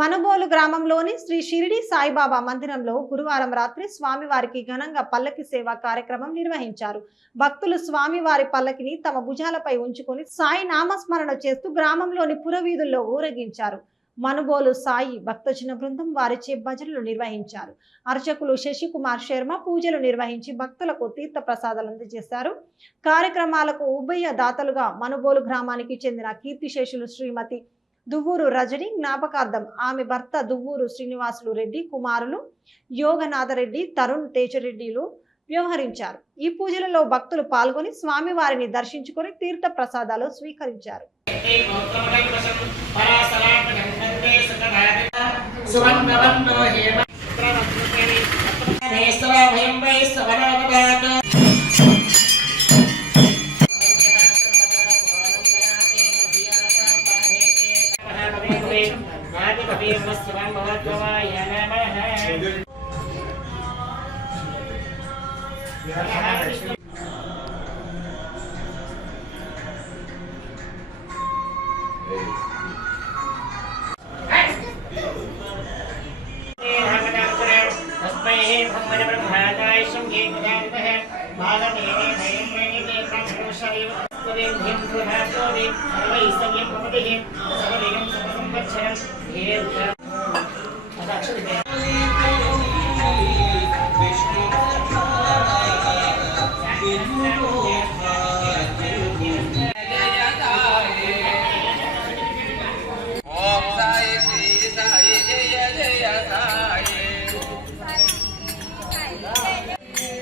మనుబోలు గ్రామంలోని శ్రీ షిరిడి సాయిబాబా మందిరంలో గురువారం రాత్రి స్వామివారికి ఘనంగా పల్లకి సేవ కార్యక్రమం నిర్వహించారు. భక్తులు స్వామివారి పల్లకిని తమ భుజాలపై ఉంచుకొని సాయి నామస్మరణ చేస్తూ గ్రామంలోని పురవీధుల్లో ఊరేగించారు. మనుబోలు సాయి భక్తజన బృందం వారిచే భజనలు నిర్వహించారు. అర్చకులు శశికుమార్ శర్మ పూజలు నిర్వహించి భక్తులకు తీర్థ ప్రసాదాలు అందజేశారు. కార్యక్రమాలకు ఉభయ దాతలుగా మనుబోలు గ్రామానికి చెందిన కీర్తిశేషులు శ్రీమతి దువ్వూరు రజని జ్ఞాపకార్థం ఆమె భర్త దువ్వూరు శ్రీనివాసులు రెడ్డి కుమారులు యోగనాథరెడ్డి తరుణ్ తేజరెడ్డిలు వ్యవహరించారు. ఈ పూజలలో భక్తులు పాల్గొని స్వామివారిని దర్శించుకొని తీర్థ ప్రసాదాలు స్వీకరించారు.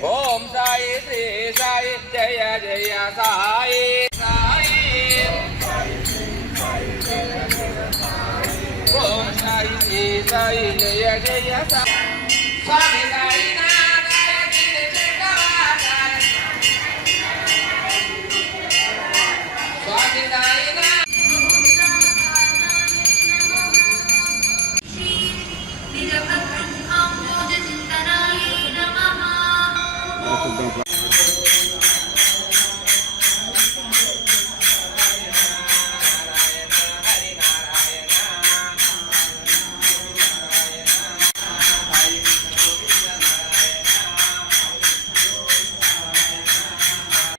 ओम साई श्री साई जय जय साई साई ओम साई श्री साई जय जय साई स्वामी साई नाथ स्वामी साई नाथ